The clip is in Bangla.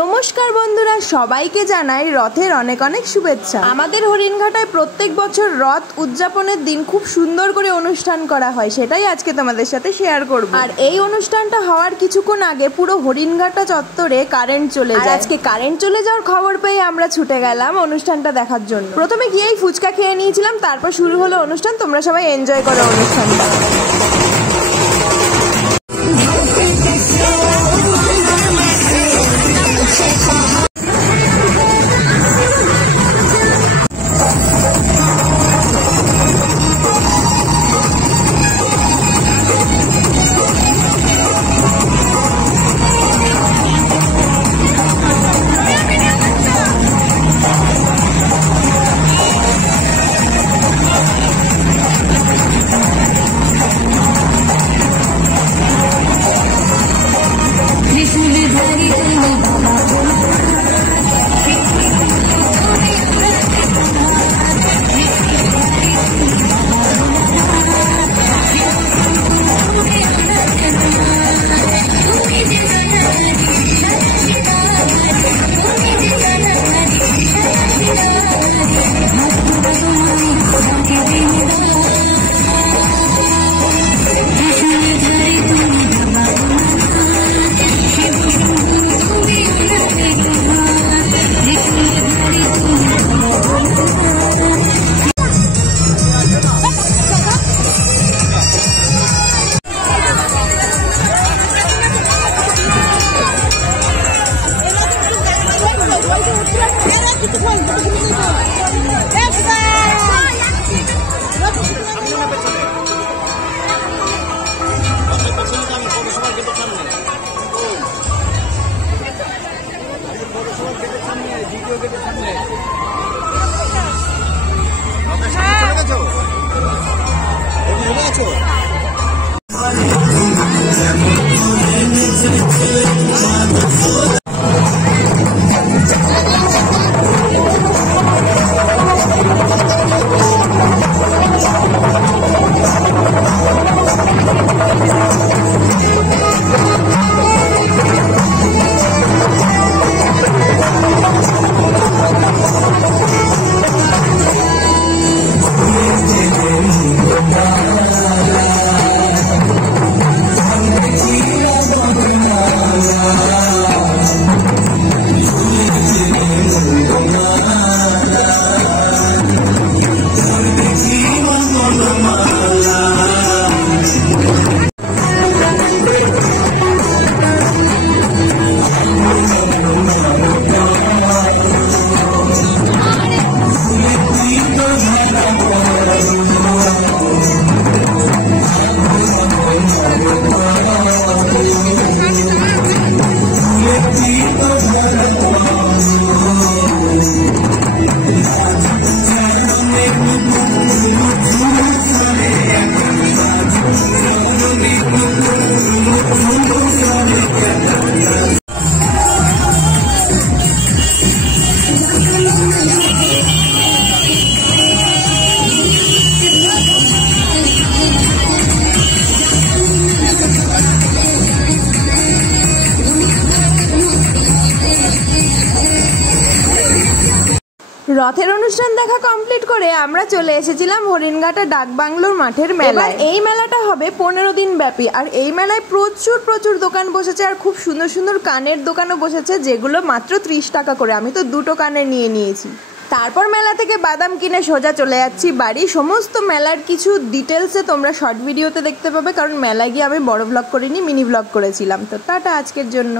নমস্কার বন্ধুরা, সবাইকে জানাই রথের অনেক অনেক শুভেচ্ছা। আমাদের হরিণঘাটায় প্রত্যেক বছর রথ উদযাপনের দিন খুব সুন্দর করে অনুষ্ঠান করা হয়, সেটাই আজকে তোমাদের সাথে শেয়ার করব। আর এই অনুষ্ঠানটা হওয়ার কিছুক্ষণ আগে পুরো হরিণঘাটা চত্বরে কারেন্ট চলে যায়। আজকে কারেন্ট চলে যাওয়ার খবর পেয়ে আমরা ছুটে গেলাম অনুষ্ঠানটা দেখার জন্য। প্রথমে গিয়েই ফুচকা খেয়ে নিয়েছিলাম, তারপর শুরু হলো অনুষ্ঠান। তোমরা সবাই এনজয় করো অনুষ্ঠানটা। রথের অনুষ্ঠান দেখা কমপ্লিট করে আমরা চলে এসেছিলাম হরিণঘাটা ডাকবাংলোর মাঠের মেলায়। এই মেলাটা হবে 15 দিন ব্যাপী, আর এই মেলায় প্রচুর দোকান বসেছে, আর খুব সুন্দর সুন্দর কানের দোকানও বসেছে, যেগুলো মাত্র 30 টাকা করে। আমি তো 2টো কানের নিয়েছি। তারপর মেলা থেকে বাদাম কিনে সোজা চলে যাচ্ছি বাড়ি। সমস্ত মেলার কিছু ডিটেলসে তোমরা শর্ট ভিডিওতে দেখতে পাবে, কারণ মেলায় গিয়ে আমি বড় ব্লগ করিনি, মিনি ব্লগ করেছিলাম। তো টাটা আজকের জন্য।